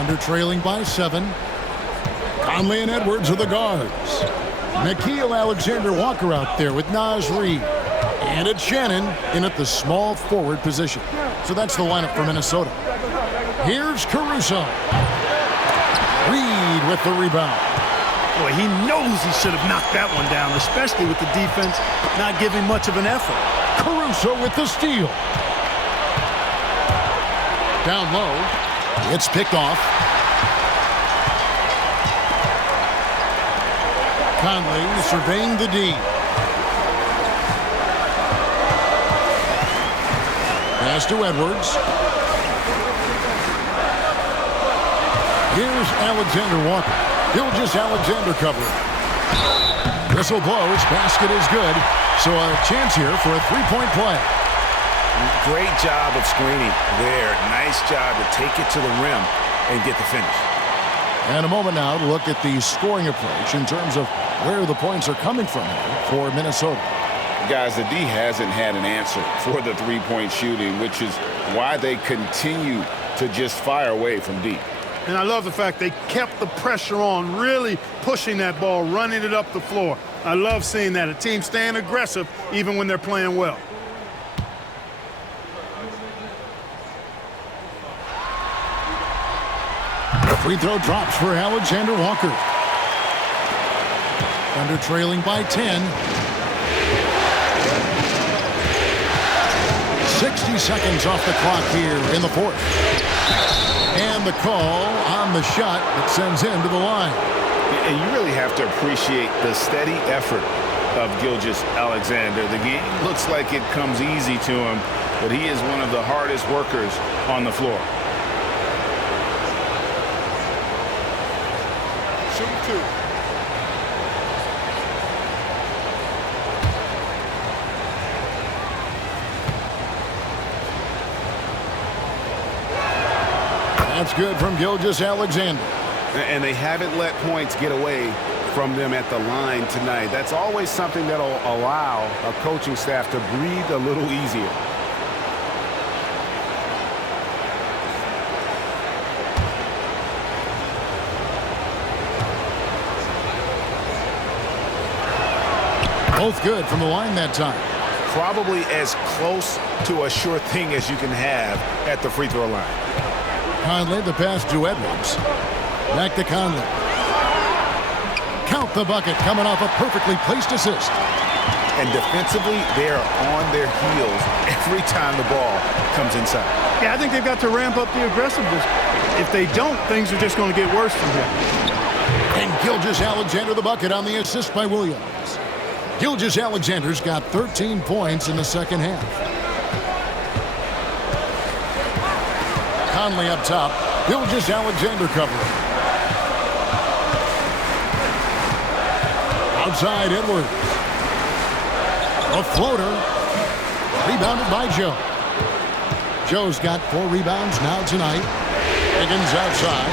Thunder trailing by 7. Conley and Edwards are the guards. Nickeil Alexander-Walker out there with Naz Reid. And it's Shannon in at the small forward position. So that's the lineup for Minnesota. Here's Caruso. Reid with the rebound. Boy, he knows he should have knocked that one down, especially with the defense not giving much of an effort. Caruso with the steal. Down low. It's picked off. Conley surveying the D. Pass to Edwards. Here's Alexander-Walker. Gilgeous-Alexander covering. Whistle blows. Basket is good. So a chance here for a three-point play. Great job of screening there. Nice job to take it to the rim and get the finish. And a moment now to look at the scoring approach in terms of where the points are coming from for Minnesota. Guys, the D hasn't had an answer for the three-point shooting, which is why they continue to just fire away from deep. And I love the fact they kept the pressure on, really pushing that ball, running it up the floor. I love seeing that. A team staying aggressive even when they're playing well. The free throw drops for Alexander-Walker. Under trailing by 10. 60 seconds off the clock here in the fourth. And the call on the shot that sends him to the line. And you really have to appreciate the steady effort of Gilgeous-Alexander. The game looks like it comes easy to him, but he is one of the hardest workers on the floor. Shoot two. That's good from Gilgeous-Alexander. And they haven't let points get away from them at the line tonight. That's always something that'll allow a coaching staff to breathe a little easier. Both good from the line that time. Probably as close to a sure thing as you can have at the free throw line. Conley, the pass to Edwards. Back to Conley. Count the bucket coming off a perfectly placed assist. And defensively, they are on their heels every time the ball comes inside. Yeah, I think they've got to ramp up the aggressiveness. If they don't, things are just going to get worse from here. And Gilgeous-Alexander the bucket on the assist by Williams. Gilgeous-Alexander's got 13 points in the second half. Conley up top. Gilgeous-Alexander covering. Outside Edwards. A floater. Rebounded by Joe. Joe's got 4 rebounds now tonight. Higgins outside.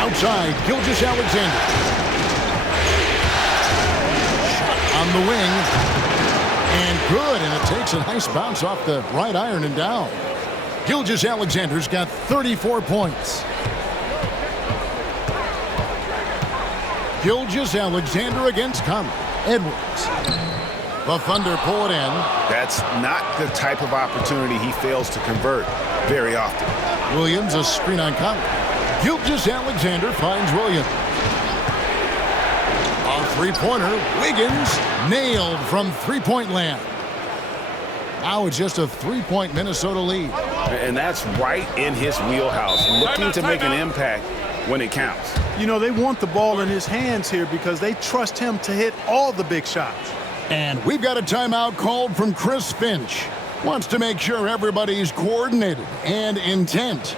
Outside Gilgeous-Alexander. Shot on the wing. And good. And it takes a nice bounce off the right iron and down. Gilgeous-Alexander's got 34 points. Gilgeous-Alexander against Conley. Edwards. The Thunder pull it in. That's not the type of opportunity he fails to convert very often. Williams, a screen on Conley. Gilgeous-Alexander finds Williams. A three-pointer. Wiggins nailed from three-point land. Now it's just a 3-point Minnesota lead. And that's right in his wheelhouse, looking to make an impact when it counts. You know, they want the ball in his hands here because they trust him to hit all the big shots. And we've got a timeout called from Chris Finch. Wants to make sure everybody's coordinated and intent.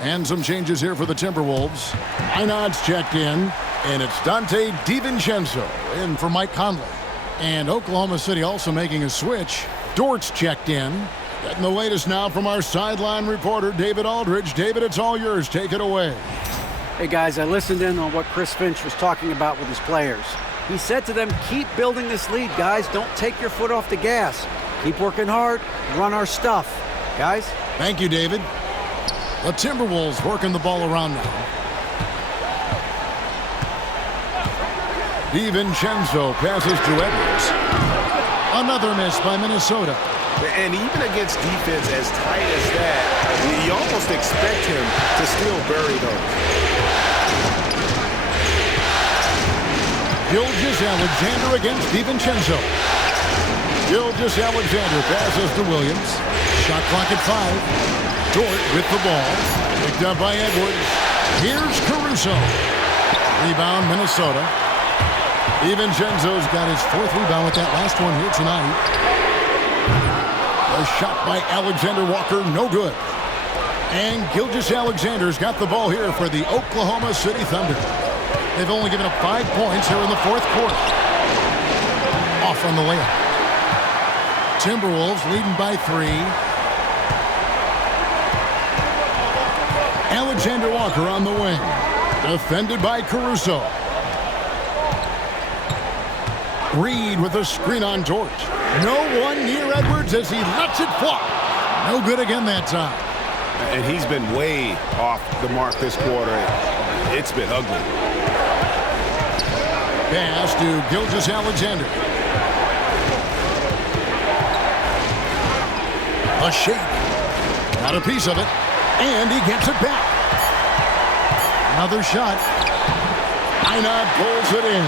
And some changes here for the Timberwolves. Einad's checked in, and it's Dante DiVincenzo in for Mike Conley. And Oklahoma City also making a switch. Dort's checked in. Getting the latest now from our sideline reporter, David Aldridge. David, it's all yours. Take it away. Hey, guys, I listened in on what Chris Finch was talking about with his players. He said to them, keep building this lead, guys. Don't take your foot off the gas. Keep working hard. Run our stuff. Guys? Thank you, David. The Timberwolves working the ball around now. DiVincenzo passes to Edwards. Another miss by Minnesota. And even against defense as tight as that, you almost expect him to still bury those. Gilgeous-Alexander against DiVincenzo. Gilgeous-Alexander passes to Williams. Shot clock at 5. Dort with the ball. Picked up by Edwards. Here's Caruso. Rebound, Minnesota. DiVincenzo's got his 4th rebound with that last one here tonight. A shot by Alexander Walker, no good. And Gilgeous-Alexander's got the ball here for the Oklahoma City Thunder. They've only given up 5 points here in the 4th quarter. Off on the layup. Timberwolves leading by 3. Alexander Walker on the wing. Defended by Caruso. Reed with a screen on Dort. No one near Edwards as he lets it fly. No good again that time. And he's been way off the mark this quarter. It's been ugly. Pass to Gilgeous-Alexander. A shake. Got a piece of it. And he gets it back. Another shot. Einad pulls it in.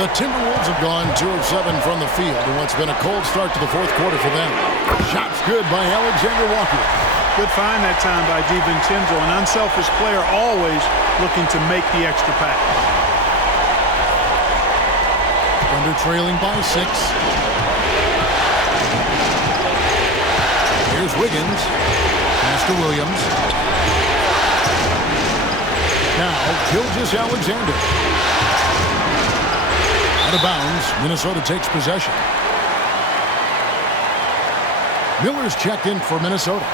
The Timberwolves have gone 2 of 7 from the field in what's been a cold start to the 4th quarter for them. Shots good by Alexander Walker. Good find that time by DiVincenzo, an unselfish player always looking to make the extra pass. Thunder trailing by 6. Here's Wiggins. Pass to Williams. Now, Gilgeous-Alexander. Out of bounds. Minnesota takes possession. Miller's checked in for Minnesota.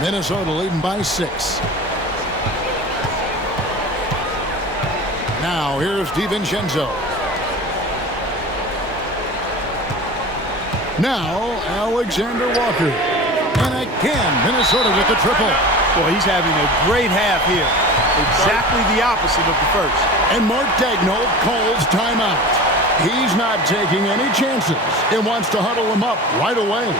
Minnesota leading by 6. Now, here's DiVincenzo. Now, Alexander Walker. And again, Minnesota with the triple. Boy, he's having a great half here. Exactly the opposite of the first. And Mark Daigneault calls timeout. He's not taking any chances and wants to huddle him up right away.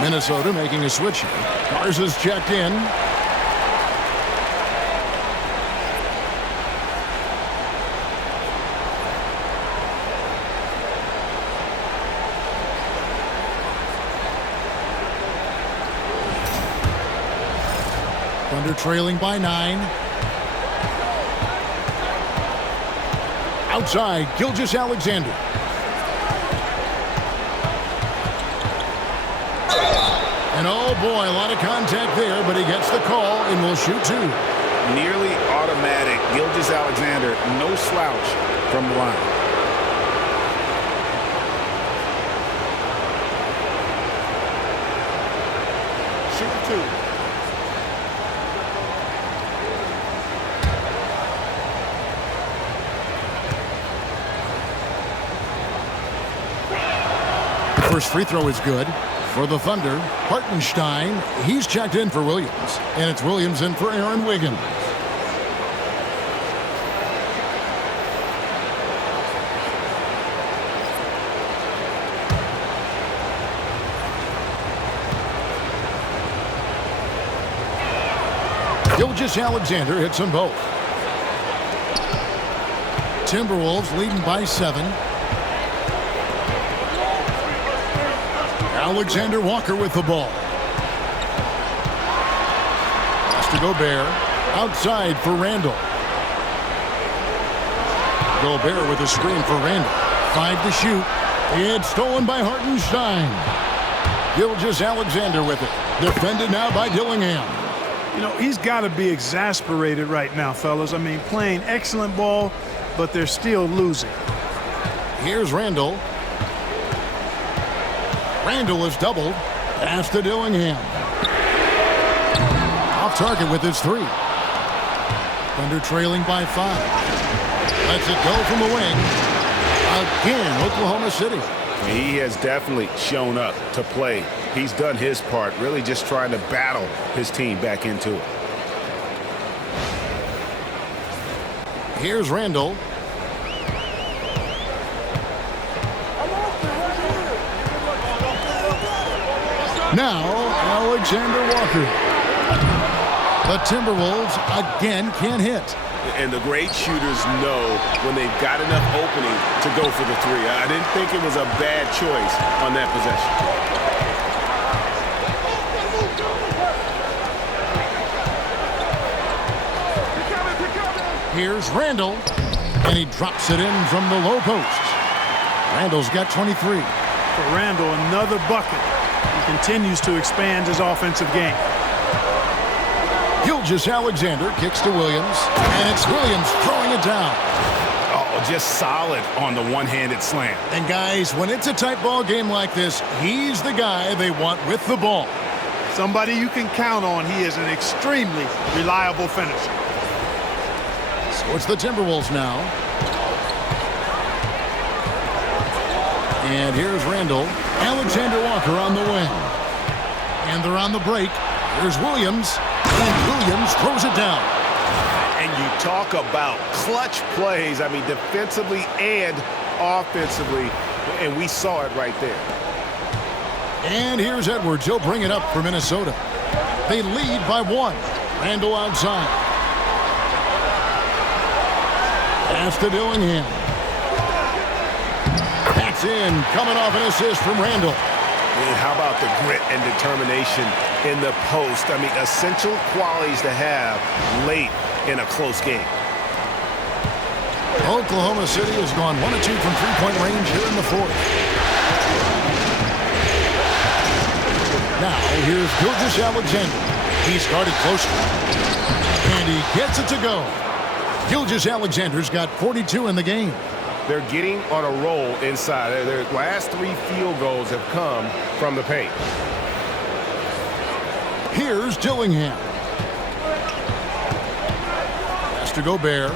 Minnesota making a switch here. Garza's checked in. Thunder trailing by 9. Outside, Gilgeous Alexander. And oh boy, a lot of contact there, but he gets the call and will shoot two. Nearly automatic. Gilgeous Alexander, no slouch from the line. Shoot two. First free throw is good. For the Thunder, Hartenstein, he's checked in for Williams. And it's Williams in for Aaron Wiggins. Gilgeous Alexander hits them both. Timberwolves leading by 7. Alexander Walker with the ball. Pass to Gobert. Outside for Randall. Gobert with a screen for Randall. 5 to shoot. It's stolen by Hartenstein. Gilgeous Alexander with it. Defended now by Dillingham. You know, he's got to be exasperated right now, fellas. I mean, playing excellent ball, but they're still losing. Here's Randall. Randall is doubled. Pass to Dillingham. Off target with his 3. Thunder trailing by 5. Lets it go from the wing. Again, Oklahoma City. He has definitely shown up to play. He's done his part, really just trying to battle his team back into it. Here's Randall. Now, Alexander Walker. The Timberwolves again can't hit. And the great shooters know when they've got enough opening to go for the 3. I didn't think it was a bad choice on that possession. Here's Randall, and he drops it in from the low post. Randall's got 23. For Randall, another bucket. He continues to expand his offensive game. Gilgeous Alexander kicks to Williams, and it's Williams throwing it down. Oh, just solid on the one-handed slam. And guys, when it's a tight ball game like this, he's the guy they want with the ball. Somebody you can count on. He is an extremely reliable finisher. So it's the Timberwolves now. And here's Randall. Alexander Walker on the wing. And they're on the break. Here's Williams. And Williams throws it down. And you talk about clutch plays, I mean, defensively and offensively, and we saw it right there. And here's Edwards. He'll bring it up for Minnesota. They lead by 1. Randall outside. Pass to Dillingham. That's in. Coming off an assist from Randall. And how about the grit and determination in the post? I mean, essential qualities to have late in a close game. Oklahoma City has gone 1 of 2 from three-point range here in the 4th. Now, here's Gilgeous Alexander. He's guarded closely. And he gets it to go. Gilgeous Alexander's got 42 in the game. They're getting on a roll inside. Their last 3 field goals have come from the paint. Here's Dillingham. Pass to Gobert.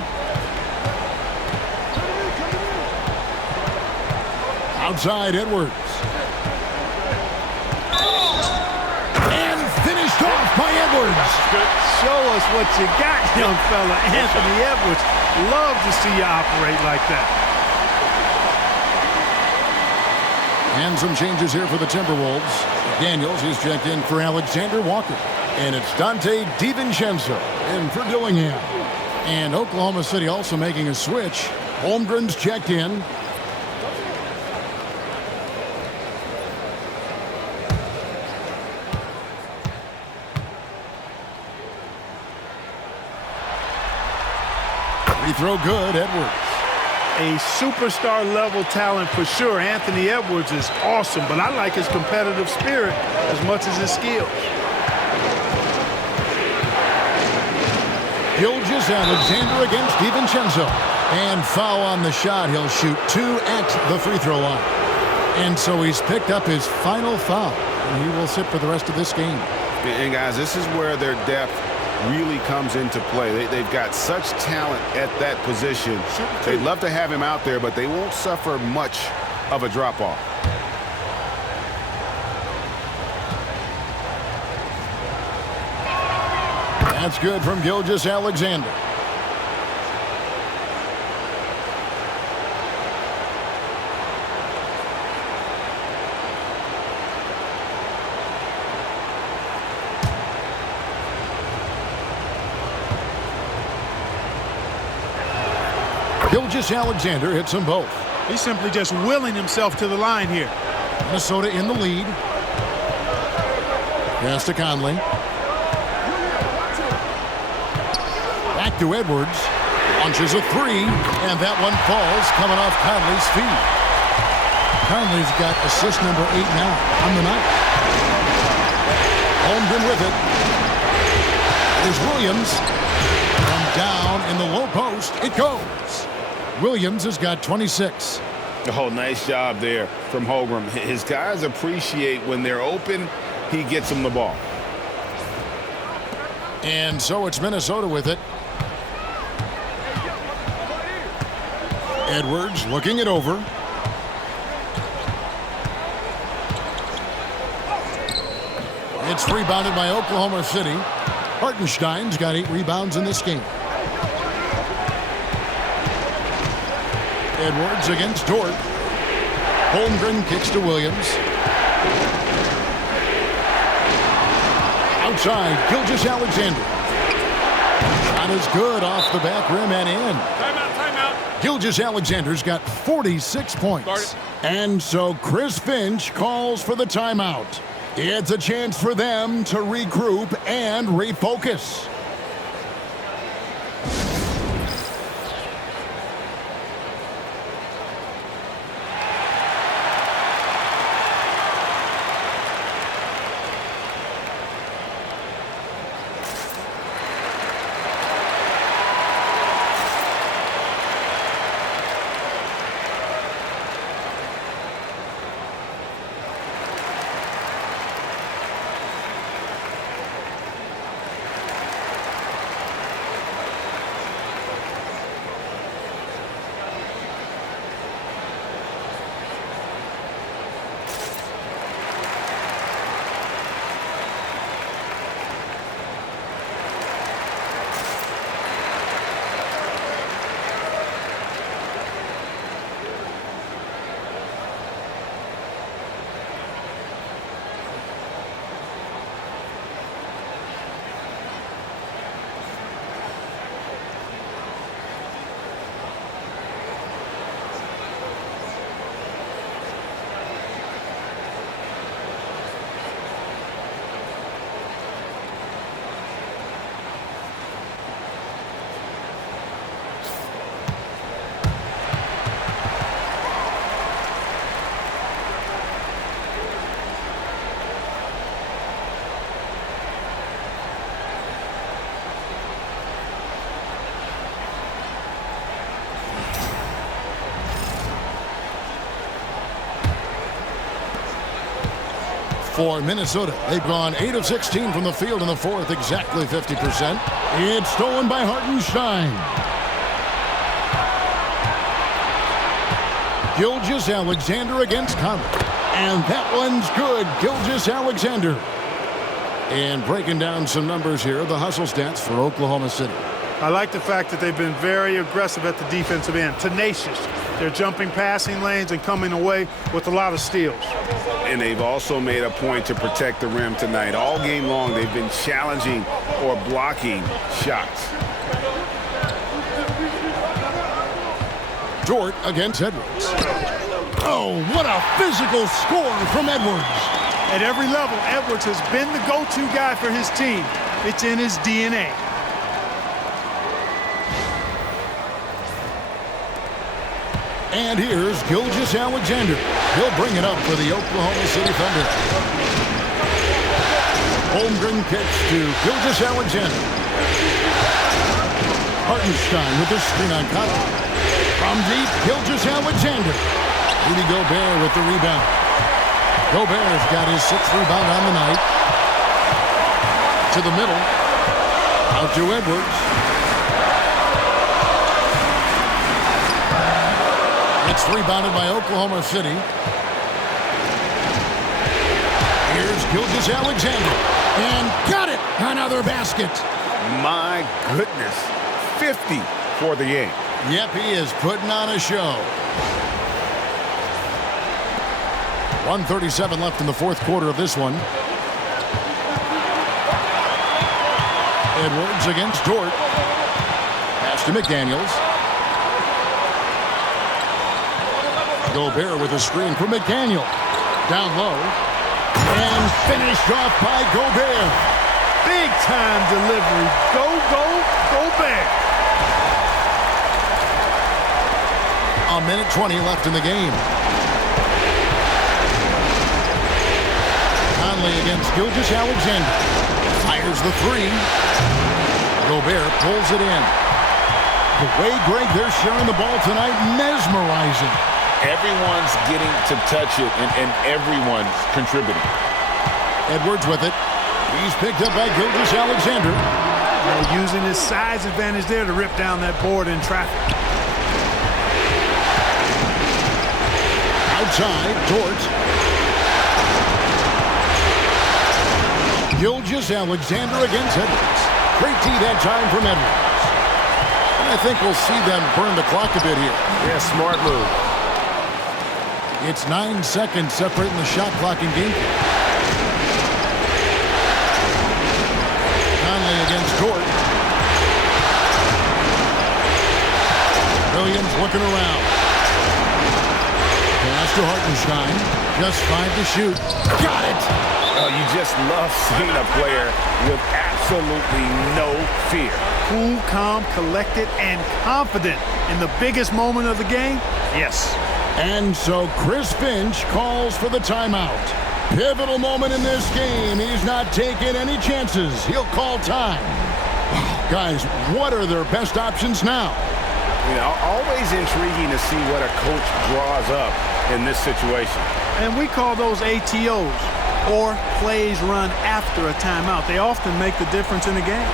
Outside Edwards. And finished off by Edwards. Show us what you got, young fella. Anthony Edwards. Love to see you operate like that. And some changes here for the Timberwolves. Daniels is checked in for Alexander Walker. And it's Dante DiVincenzo in for Dillingham. And Oklahoma City also making a switch. Holmgren's checked in. Free throw good, Edwards. A superstar level talent for sure. Anthony Edwards is awesome, but I like his competitive spirit as much as his skills. Gilgeous-Alexander against DiVincenzo. And foul on the shot. He'll shoot 2 at the free throw line. And so he's picked up his final foul. And he will sit for the rest of this game. And guys, this is where their depth really comes into play. They've got such talent at that position. They'd love to have him out there, but they won't suffer much of a drop-off. That's good from Gilgeous-Alexander. Gilgeous-Alexander hits them both. He's simply just willing himself to the line here. Minnesota in the lead. Pass to Conley. Back to Edwards. Launches a 3, and that one falls coming off Conley's feet. Conley's got assist number 8 now on the night. Holmgren with it. There's Williams. And down in the low post it goes. Williams has got 26. Oh, nice job there from Holmgren. His guys appreciate when they're open, he gets them the ball. And so it's Minnesota with it. Edwards looking it over. It's rebounded by Oklahoma City. Hartenstein's got 8 rebounds in this game. Edwards against Dort. Holmgren kicks to Williams. Outside, Gilgeous-Alexander. Shot is good off the back rim and in. Timeout. Gilgeous-Alexander's got 46 points. And so Chris Finch calls for the timeout. It's a chance for them to regroup and refocus. For Minnesota, they've gone 8 of 16 from the field in the fourth, exactly 50%. It's stolen by Hartenstein. Gilgeous-Alexander against Conley. And that one's good. Gilgeous-Alexander. And breaking down some numbers here, the hustle stats for Oklahoma City. I like the fact that they've been very aggressive at the defensive end, tenacious. They're jumping passing lanes and coming away with a lot of steals. And they've also made a point to protect the rim tonight. All game long, they've been challenging or blocking shots. Dort against Edwards. Oh, what a physical score from Edwards. At every level, Edwards has been the go-to guy for his team. It's in his DNA. And here's Gilgeous Alexander. He'll bring it up for the Oklahoma City Thunder. Holmgren kicks to Gilgeous Alexander. Hartenstein with the screen on Cotton. From deep, Gilgeous Alexander. Rudy Gobert with the rebound. Gobert's got his 6th rebound on the night. To the middle. Out to Edwards. It's rebounded by Oklahoma City. Here's Gilgeous Alexander. And got it! Another basket. My goodness. 50 for the game. Yep, he is putting on a show. 1:37 left in the 4th quarter of this one. Edwards against Dort. Pass to McDaniels. Gobert with a screen for McDaniel. Down low. And finished off by Gobert. Big time delivery. Go, Gobert. A minute 20 left in the game. Conley against Gilgeous Alexander. Fires the 3. Gobert pulls it in. The way, Greg, they're sharing the ball tonight, mesmerizing. Everyone's getting to touch it, and everyone's contributing. Edwards with it. He's picked up by Gilgeous Alexander. Using his size advantage there to rip down that board in traffic. Outside, Dort. Gilgeous Alexander against Edwards. Great tee that time from Edwards. And I think we'll see them burn the clock a bit here. Yeah, smart move. It's 9 seconds separating the shot clock and game clock. Conley against Dort. Williams looking around. Pass to Hartenstein. Just 5 to shoot. Got it! Oh, you just love seeing a player with absolutely no fear. Cool, calm, collected, and confident in the biggest moment of the game. Yes. And so Chris Finch calls for the timeout. Pivotal moment in this game. He's not taking any chances. He'll call time. Guys, what are their best options now? You know, always intriguing to see what a coach draws up in this situation. And we call those ATOs, or plays run after a timeout. They often make the difference in a game.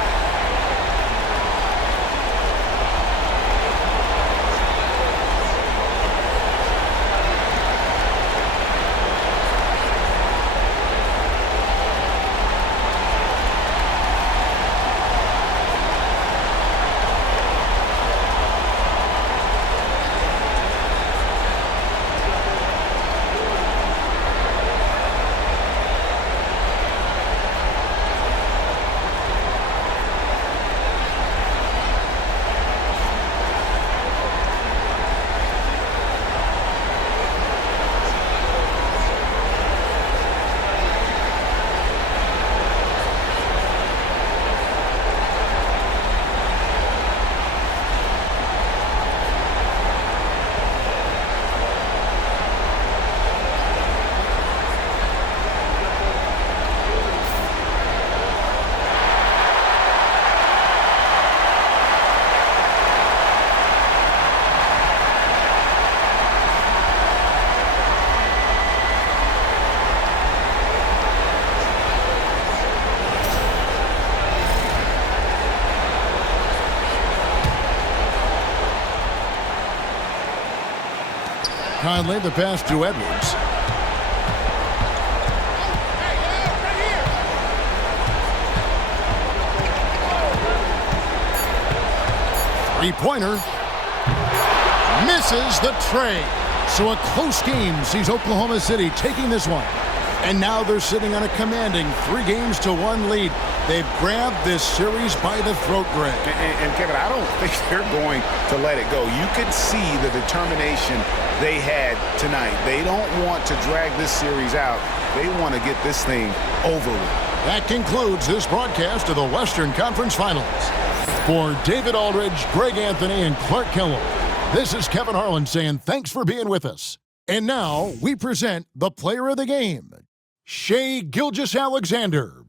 Conley, the pass to Edwards. Three-pointer. Misses the tray. So a close game sees Oklahoma City taking this one. And now they're sitting on a commanding 3-1 lead. They've grabbed this series by the throat, Greg. And Kevin, I don't think they're going to let it go. You could see the determination they had tonight. They don't want to drag this series out. They want to get this thing over with. That concludes this broadcast of the Western Conference Finals. For David Aldridge, Greg Anthony, and Clark Kellogg, This is Kevin Harlan saying thanks for being with us. And now we present the player of the game, Shai Gilgeous-Alexander.